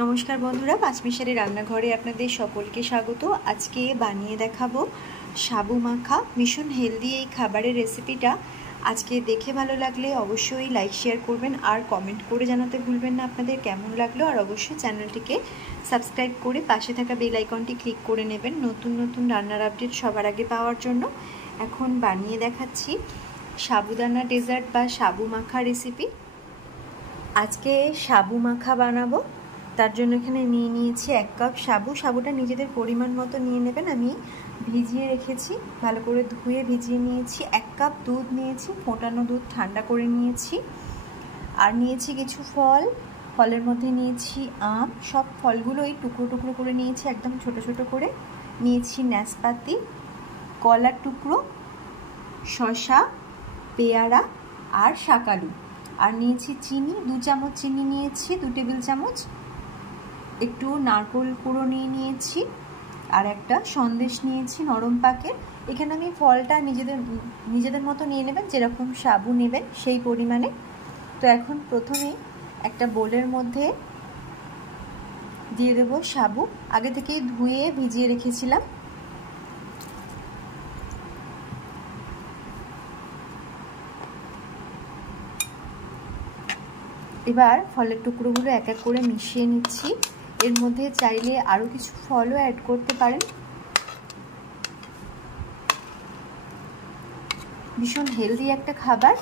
नमस्कार बंधुरा पाँचमिशाली रान्नाघरे आपनादेर सकलके स्वागत। आज के बानिये देखाबो साबु माखा। भीषण हेल्दी এই খাবারের রেসিপিটা। আজকে দেখে ভালো লাগলে অবশ্যই লাইক শেয়ার করবেন আর কমেন্ট করে জানাতে ভুলবেন না আপনাদের কেমন লাগলো। আর অবশ্যই চ্যানেলটিকে সাবস্ক্রাইব করে পাশে থাকা বেল আইকনটি ক্লিক করে নেবেন নতুন নতুন রান্নার আপডেট সবার আগে পাওয়ার জন্য। এখন বানিয়ে দেখাচ্ছি সাবুদানা ডেজার্ট বা সাবু মাখা রেসিপি। আজকে সাবু মাখা বানাবো। তার জন্য এখানে নিয়ে নিয়েছি 1 কাপ সাবু। সাবুটা নিজেদের পরিমাণ মতো নিয়ে নেবেন। আমি ভিজিয়ে রেখেছি, ভালো করে ধুয়ে ভিজিয়ে নিয়েছি। 1 কাপ দুধ নিয়েছি, ফোটানো দুধ ঠান্ডা করে নিয়েছি। আর নিয়েছি কিছু ফল, ফলের মধ্যে নিয়েছি আম। সব ফলগুলোই টুকরো টুকরো করে নিয়েছি, একদম ছোট ছোট করে নিয়েছি। নাশপাতি, কলার টুকরো, শসা, পেয়ারা আর শাকালু। আর নিয়েছি চিনি, 2 চামচ চিনি নিয়েছি, 2 টেবিল চামচ। একটু নারকেল কুড়ো নিয়ে নিয়েছি আর একটা সন্দেশ নিয়েছি নরম পাকের। এখানে আমি ফলটা নিজেদের মতো নিয়ে নেবেন, যেরকম সাবু নেবেন সেই পরিমাণে। তো এখন প্রথমে একটা বোলের মধ্যে দিয়ে দেব সাবু। আগে থেকে ধুয়ে ভিজিয়ে রেখেছিলাম। এবার ফলের টুকরোগুলো এক এক করে মিশিয়ে নিচ্ছি। এর মধ্যে চাইলে আরও কিছু ফলও অ্যাড করতে পারেন। ভীষণ হেলদি একটা খাবার।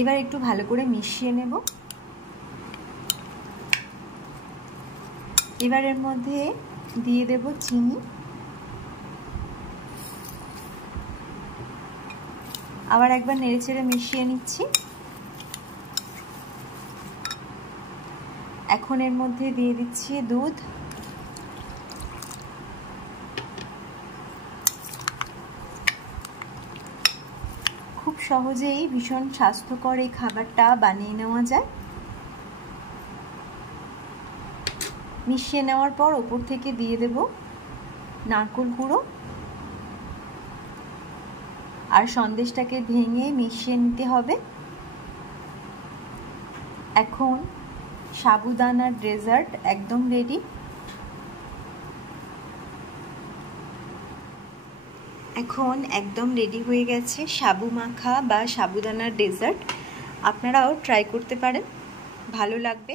এবার একটু ভালো করে মিশিয়ে নেব। এবার এর মধ্যে দিয়ে দেব চিনি। আবার একবার নেড়েচেড়ে মিশিয়ে নিচ্ছি। এখন এর মধ্যে দিয়ে দিচ্ছি দুধ। খুব সহজেই ভীষণ স্বাস্থ্যকর এই খাবারটা বানিয়ে নেওয়া যায়। মিশিয়ে নেওয়ার পর ওপর থেকে দিয়ে দেব নারকেল কুড়ো আর সন্দেশটাকে ভেঙে মিশিয়ে নিতে হবে। এখন সাবুদানার ডেজার্ট একদম রেডি। এখন একদম রেডি হয়ে গেছে সাবু মাখা বা সাবুদানার ডেজার্ট। আপনারাও ট্রাই করতে পারেন, ভালো লাগবে।